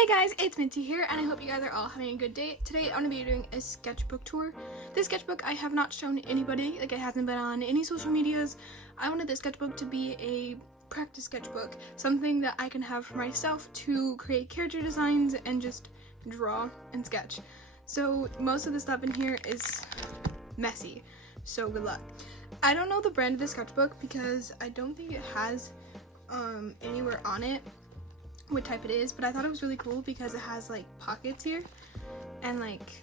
Hey guys, it's Minty here, and I hope you guys are all having a good day. Today I'm going to be doing a sketchbook tour. This sketchbook I have not shown anybody, like it hasn't been on any social medias. I wanted this sketchbook to be a practice sketchbook, something that I can have for myself to create character designs and just draw and sketch. So most of the stuff in here is messy, so good luck. I don't know the brand of this sketchbook because I don't think it has anywhere on it what type it is, but I thought it was really cool because it has like pockets here and like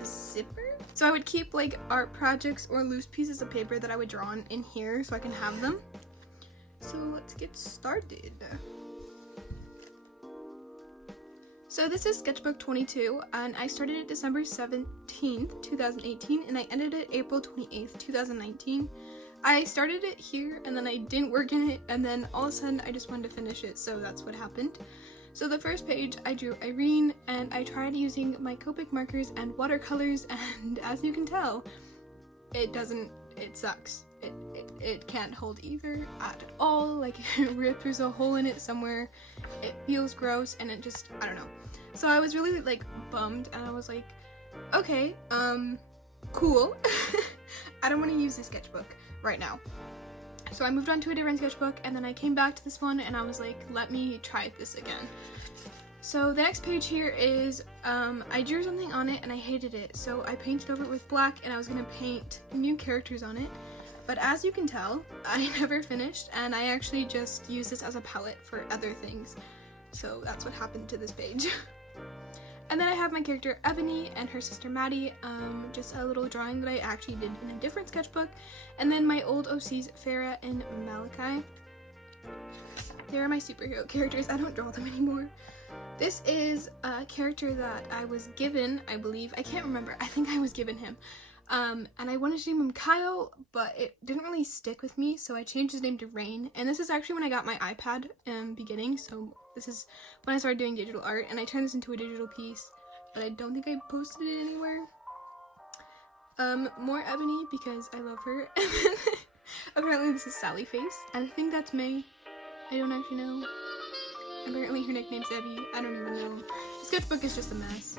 a zipper. So I would keep like art projects or loose pieces of paper that I would draw on in here so I can have them. So let's get started. So this is sketchbook 22 and I started it December 17th, 2018 and I ended it April 28th, 2019. I started it here and then I didn't work in it and then all of a sudden I just wanted to finish it, so that's what happened. So the first page I drew Irene and I tried using my Copic markers and watercolors, and as you can tell, it sucks. It can't hold either at all, like it ripped, there's a hole in it somewhere, it feels gross and it just, I don't know. So I was really like bummed and I was like, okay, cool. I don't want to use this sketchbook right now. So I moved on to a different sketchbook and then I came back to this one and I was like, let me try this again. So the next page here is, I drew something on it and I hated it, so I painted over it with black and I was gonna paint new characters on it. But as you can tell, I never finished and I actually just used this as a palette for other things. So that's what happened to this page. And then I have my character Ebony and her sister Maddie, just a little drawing that I actually did in a different sketchbook. And then my old OCs, Farah and Malachi. They're my superhero characters, I don't draw them anymore. This is a character that I was given, I believe, I can't remember, I think I was given him. And I wanted to name him Kyle, but it didn't really stick with me, so I changed his name to Rain. And this is actually when I got my iPad beginning, so this is when I started doing digital art, and I turned this into a digital piece, but I don't think I posted it anywhere. More Ebony because I love her. Apparently this is Sally Face, and I think that's May. I don't actually know. Apparently her nickname's Ebby. I don't even know. The sketchbook is just a mess.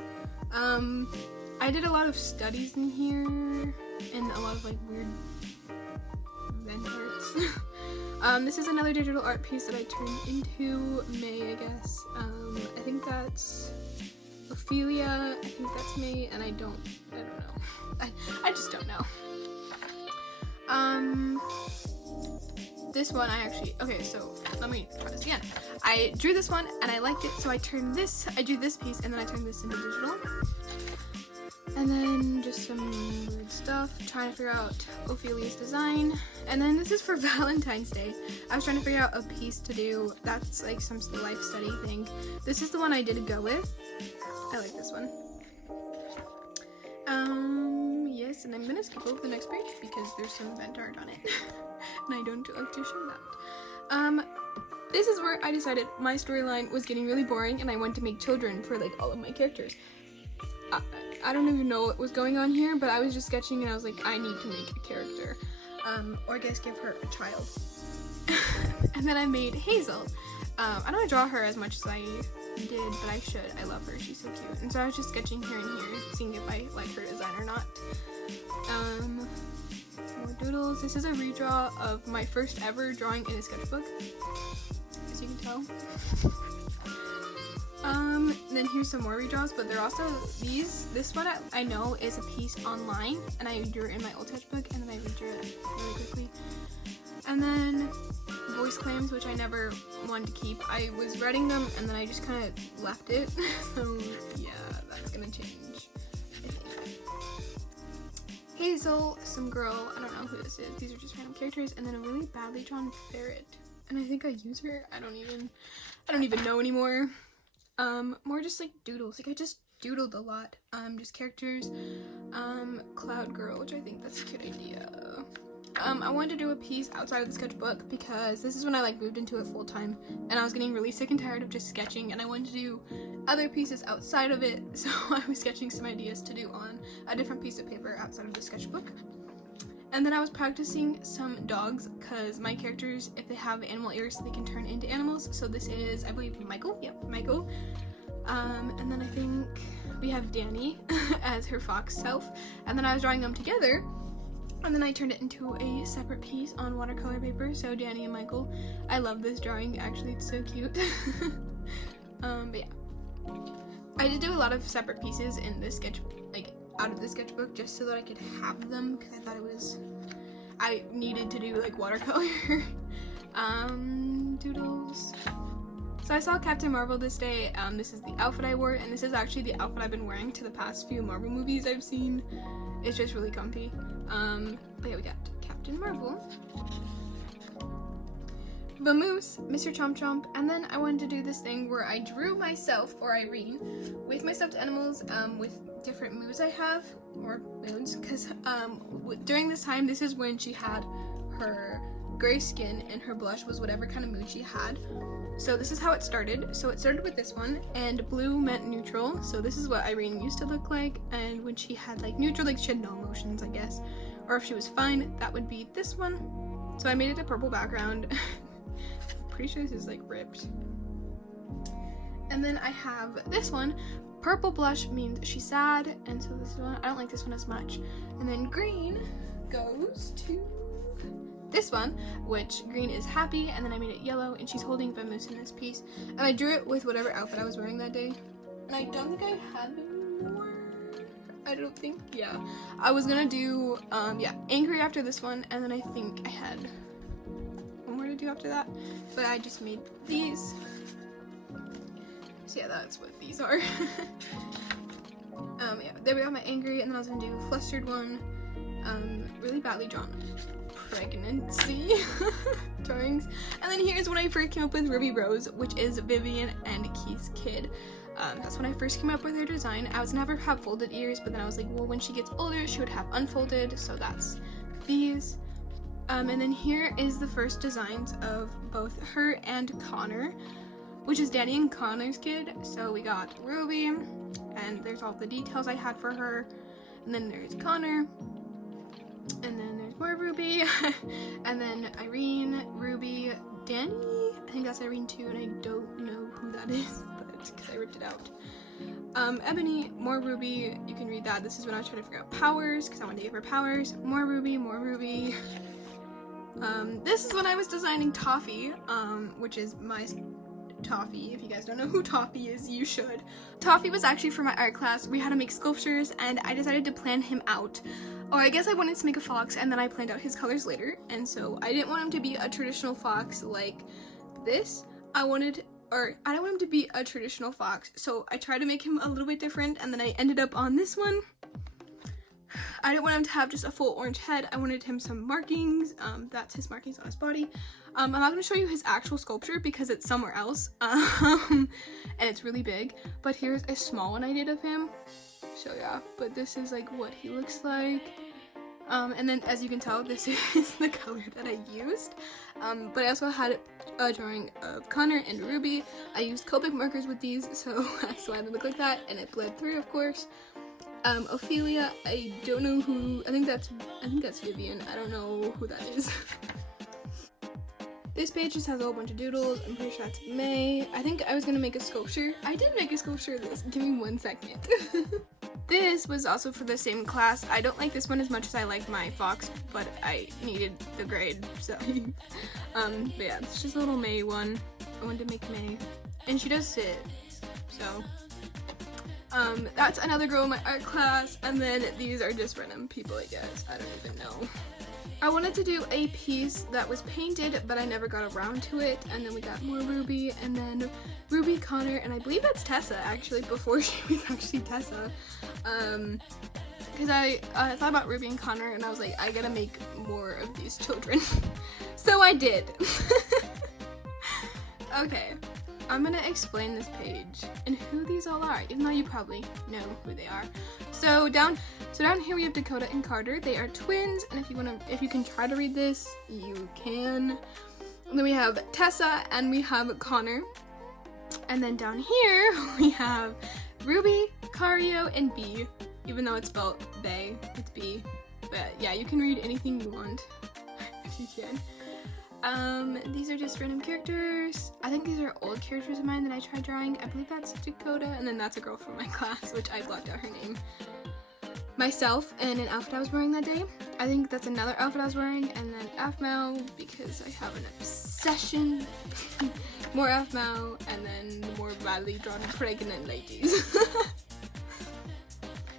I did a lot of studies in here and a lot of like weird vent arts. This is another digital art piece that I turned into May, I guess. I think that's Ophelia, I think that's May, and I don't know. I just don't know. This one I actually, okay, so let me try this again. I drew this one and I liked it, so I drew this piece and then I turned this into digital. And then just some weird stuff, trying to figure out Ophelia's design. And then this is for Valentine's Day. I was trying to figure out a piece to do. That's like some life study thing. This is the one I did go with. I like this one. Yes, and I'm gonna skip over the next page because there's some vent art on it. And I don't like to show that. This is where I decided my storyline was getting really boring and I wanted to make children for like all of my characters. I don't even know what was going on here, but I was just sketching and I was like, I need to make a character. Or I guess give her a child. And then I made Hazel. I don't draw her as much as I did, but I should. I love her, she's so cute. And so I was just sketching here and here, seeing if I like her design or not. More doodles. This is a redraw of my first ever drawing in a sketchbook, as you can tell. Then here's some more redraws, but they're also this one I know is a piece online, and I drew it in my old sketchbook, and then I redrew it really quickly. And then voice claims, which I never wanted to keep. I was writing them, and then I just kind of left it. So yeah, that's gonna change, I think. Hazel, some girl, I don't know who this is. These are just random characters, and then a really badly drawn ferret. And I think I use her. I don't even know anymore. More just like doodles, like I just doodled a lot, just characters, Cloud Girl, which I think that's a cute idea. I wanted to do a piece outside of the sketchbook because this is when I like moved into it full time and I was getting really sick and tired of just sketching and I wanted to do other pieces outside of it, so I was sketching some ideas to do on a different piece of paper outside of the sketchbook. And then I was practicing some dogs because my characters, if they have animal ears, they can turn into animals. So this is, I believe, Michael. Yep, Michael. And then I think we have Danny as her fox self, and then I was drawing them together, and then I turned it into a separate piece on watercolor paper. So Danny and Michael, I love this drawing, actually it's so cute. But yeah, I did do a lot of separate pieces in this sketchbook, like out of the sketchbook, just so that I could have them, because I thought I needed to do like watercolor. Doodles. So I saw Captain Marvel this day. This is the outfit I wore, and this is actually the outfit I've been wearing to the past few Marvel movies I've seen. It's just really comfy. But yeah, we got Captain Marvel, Vamoose, Mr. Chomp Chomp, and then I wanted to do this thing where I drew myself, or Irene, with my stuffed animals, with different moods I have, or moods, because during this time, this is when she had her gray skin and her blush was whatever kind of mood she had. So this is how it started. So it started with this one, and blue meant neutral, so this is what Irene used to look like, and when she had like neutral, like she had no emotions, I guess, or if she was fine, that would be this one. So I made it a purple background. Pretty sure this is like ripped. And then I have this one. Purple blush means she's sad, and so this one, I don't like this one as much. And then green goes to this one, which green is happy, and then I made it yellow, and she's holding Vamoose in this piece. And I drew it with whatever outfit I was wearing that day. And I don't think I have any more. I don't think, yeah. I was gonna do, yeah, angry after this one, and then I think I had one more to do after that. But I just made these. So yeah, that's what these are. Yeah, there we go, my angry, and then I was gonna do a flustered one. Really badly drawn pregnancy drawings. And then here's when I first came up with Ruby Rose, which is Vivian and Keith's kid. That's when I first came up with her design. I was never have folded ears, but then I was like, well, when she gets older, she would have unfolded, so that's these. And then here is the first designs of both her and Connor, which is Danny and Connor's kid. So we got Ruby, and there's all the details I had for her, and then there's Connor, and then there's more Ruby, and then Irene, Ruby, Danny, I think that's Irene too, and I don't know who that is, but because I ripped it out. Ebony, more Ruby, you can read that. This is when I was trying to figure out powers, because I wanted to give her powers. More Ruby, more Ruby. This is when I was designing Toffee, which is my Toffee. If you guys don't know who Toffee is, you should. Toffee was actually for my art class. We had to make sculptures, and I decided to plan him out. Or I guess I wanted to make a fox, and then I planned out his colors later, and so I didn't want him to be a traditional fox like this. I didn't want him to be a traditional fox, so I tried to make him a little bit different, and then I ended up on this one. I didn't want him to have just a full orange head. I wanted him some markings. That's his markings on his body. I'm not going to show you his actual sculpture because it's somewhere else, and it's really big, but here's a small one I did of him. So yeah, but this is like what he looks like. And then as you can tell, this is the color that I used. But I also had a drawing of Connor and Ruby. I used Copic markers with these, so that's why they look like that, and it bled through, of course. Ophelia, I don't know who, I think that's Vivian. I don't know who that is. This page just has a whole bunch of doodles. I'm pretty sure that's May. I think I was gonna make a sculpture. I did make a sculpture of this. Give me 1 second. This was also for the same class. I don't like this one as much as I like my fox, but I needed the grade, so. But yeah, it's just a little May one. I wanted to make May. And she does sit, so. That's another girl in my art class, and then these are just random people, I guess. I don't even know. I wanted to do a piece that was painted, but I never got around to it, and then we got more Ruby, and then Ruby, Connor, and I believe that's Tessa, actually, before she was actually Tessa. Because I thought about Ruby and Connor, and I was like, I gotta make more of these children. So I did. Okay. I'm gonna explain this page and who these all are, even though you probably know who they are. So down here we have Dakota and Carter. They are twins, and if you can try to read this, you can. And then we have Tessa and we have Connor. And then down here we have Ruby, Cario, and B. Even though it's spelled they, it's B. But yeah, you can read anything you want if you can. These are just random characters. I think these are old characters of mine that I tried drawing. I believe that's Dakota, and then that's a girl from my class, which I blocked out her name. Myself in an outfit I was wearing that day. I think that's another outfit I was wearing, and then Afmao, because I have an obsession. More Afmao, and then more badly drawn pregnant ladies.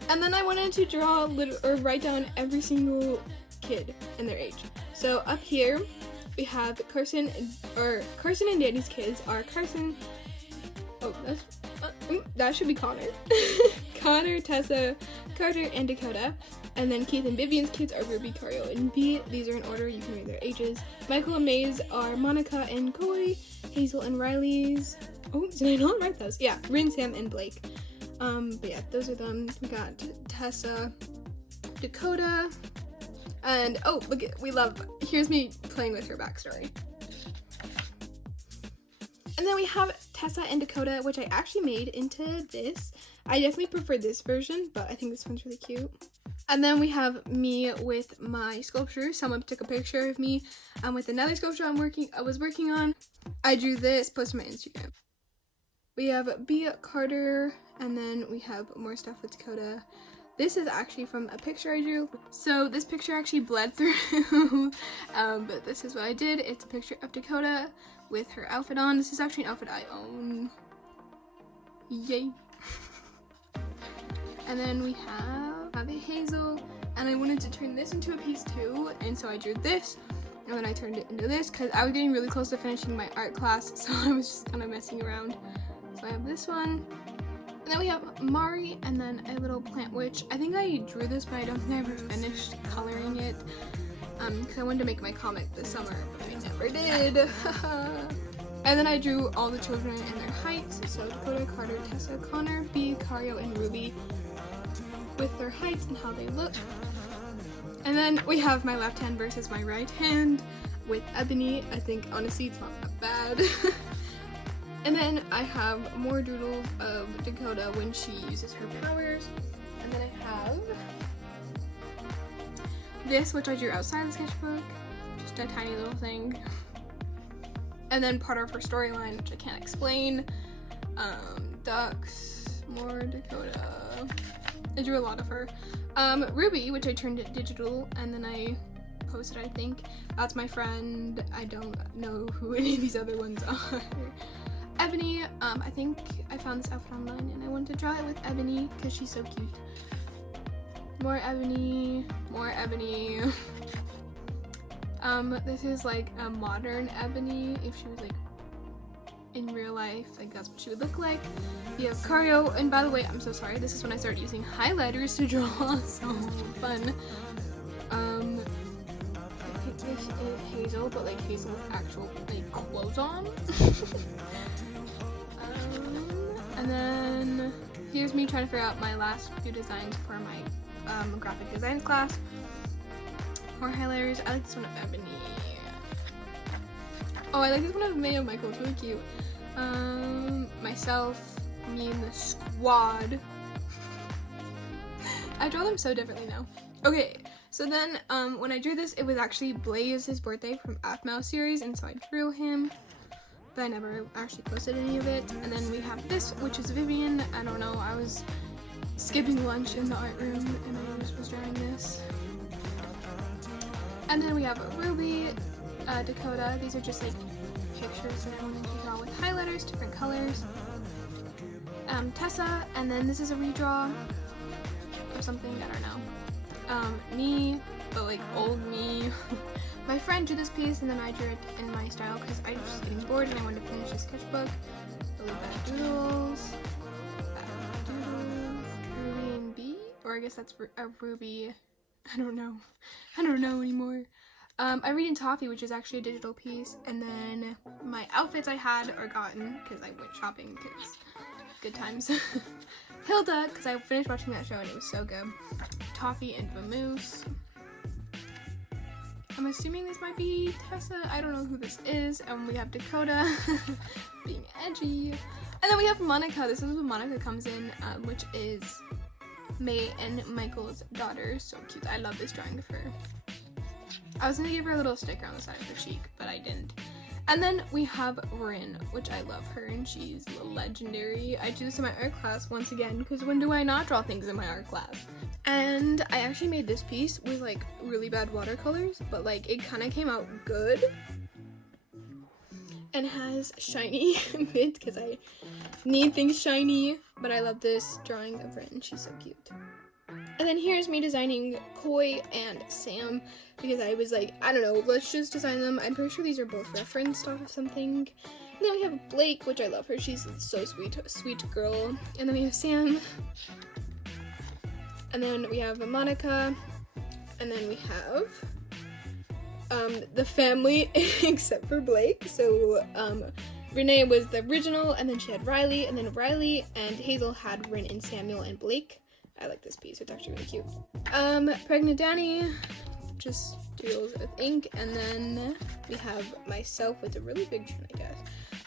And then I wanted to draw or write down every single kid and their age. So up here we have Carson and Danny's kids are Carson. Oh, that should be Connor. Connor, Tessa, Carter, and Dakota. And then Keith and Vivian's kids are Ruby, Cario, and B. These are in order. You can read their ages. Michael and Maze are Monica and Coy. Hazel and Riley's. Oh, did I not write those? Yeah, Rin, Sam, and Blake. But yeah, those are them. We got Tessa, Dakota, and oh, look at, here's me playing with her backstory. And then we have Tessa and Dakota, which I actually made into this. I definitely prefer this version, but I think this one's really cute. And then we have me with my sculpture. Someone took a picture of me with another sculpture I was working on. I drew this, posted on my Instagram. We have B. Carter, and then we have more stuff with Dakota. This is actually from a picture I drew. So this picture actually bled through, but this is what I did. It's a picture of Dakota with her outfit on. This is actually an outfit I own. Yay. And then we have a Hazel, and I wanted to turn this into a piece too, and so I drew this, and then I turned it into this because I was getting really close to finishing my art class, so I was just kind of messing around. So I have this one, and then we have Mari, and then a little plant witch. I think I drew this, but I don't think I ever finished coloring it, because I wanted to make my comic this summer, but I never did. And then I drew all the children and their heights, so Dakota, Carter, Tessa, Connor, B, Cario, and Ruby, with their heights and how they look. And then we have my left hand versus my right hand with Ebony. I think honestly it's not that bad. And then I have more doodles of Dakota when she uses her powers. And then I have this, which I drew outside the sketchbook, just a tiny little thing. And then part of her storyline, which I can't explain. Ducks, more Dakota. I drew a lot of her. Ruby, which I turned it digital, and then I posted, I think. That's my friend. I don't know who any of these other ones are. Ebony, I think I found this outfit online, and I wanted to draw it with Ebony, because she's so cute. More Ebony, more Ebony. This is like a modern Ebony, if she was like in real life, like that's what she would look like. We have Cario, and by the way, I'm so sorry, this is when I started using highlighters to draw, so fun. I think this is Hazel, but like Hazel with actual like clothes on. And then here's me trying to figure out my last few designs for my graphic design class. More highlighters. I like this one of Ebony. Oh, I like this one of Mayo Michael. It's really cute. Myself, me and the squad. I draw them so differently now. Okay, so then when I drew this, it was actually Blaze's birthday from Afmao series, and so I drew him, but I never actually posted any of it. And then we have this, which is Vivian. I don't know, I was skipping lunch in the art room, and I just was drawing this. And then we have Ruby, Dakota. These are just like pictures that I wanted to draw with highlighters, different colors. Tessa, and then this is a redraw of something, I don't know. Me, but like old me. My friend drew this piece, and then I drew it in my style because I was just getting bored and I wanted to finish the sketchbook. A little bit of doodles, Ruby and B, or I guess that's a Ruby. I don't know anymore. I read in Toffee, which is actually a digital piece, and then my outfits I had are gotten because I went shopping because good times. Hilda, because I finished watching that show and it was so good. Toffee and Vamoose. I'm assuming this might be Tessa. I don't know who this is. And we have Dakota being edgy. And then we have Monica. This is when Monica comes in, which is May and Michael's daughter. So cute. I love this drawing of her. I was gonna give her a little sticker on the side of her cheek, but I didn't. And then we have Rin, which I love her, and she's legendary. I do this in my art class once again, because when do I not draw things in my art class? And I actually made this piece with like really bad watercolors, but like it kind of came out good. And has shiny bits, because I need things shiny, but I love this drawing of Rin. She's so cute. And then here's me designing Koi and Sam, because I was like, I don't know, let's just design them. I'm pretty sure these are both referenced off of something. And then we have Blake, which I love her. She's so sweet, sweet girl. And then we have Sam. And then we have Monica. And then we have the family except for Blake. So Renee was the original, and then she had Riley, and then Riley and Hazel had Rin and Samuel and Blake. I like this piece, it's actually really cute. Pregnant Danny just doodles with ink, and then we have myself with a really big chin, I guess.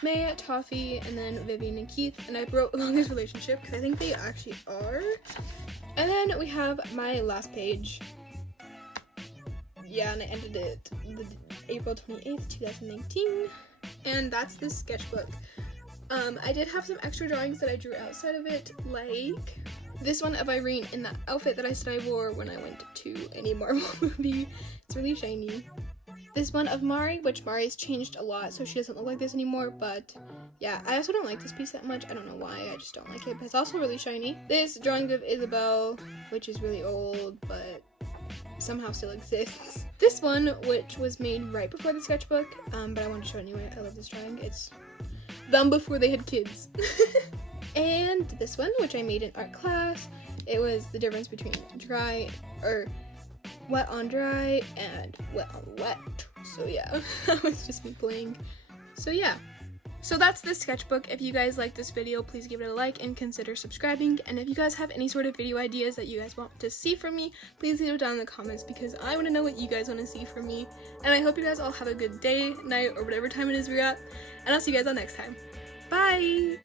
May, Toffee, and then Vivian and Keith, and I wrote longest relationship because I think they actually are. And then we have my last page. Yeah, and I ended it April 28th, 2019. And that's the sketchbook. I did have some extra drawings that I drew outside of it, like this one of Irene in the outfit that I said I wore when I went to any Marvel movie. It's really shiny. This one of Mari, which Mari's changed a lot, so she doesn't look like this anymore, but yeah, I also don't like this piece that much. I don't know why, I just don't like it, but it's also really shiny. This drawing of Isabel, which is really old, but somehow still exists. This one, which was made right before the sketchbook, but I wanted to show it anyway. I love this drawing. It's them before they had kids. And this one, which I made in art class, it was the difference between wet on dry and wet on wet. So yeah, that was just me playing. So yeah. So that's the sketchbook. If you guys like this video, please give it a like and consider subscribing. And if you guys have any sort of video ideas that you guys want to see from me, please leave it down in the comments, because I want to know what you guys want to see from me. And I hope you guys all have a good day, night, or whatever time it is we're at. And I'll see you guys all next time. Bye!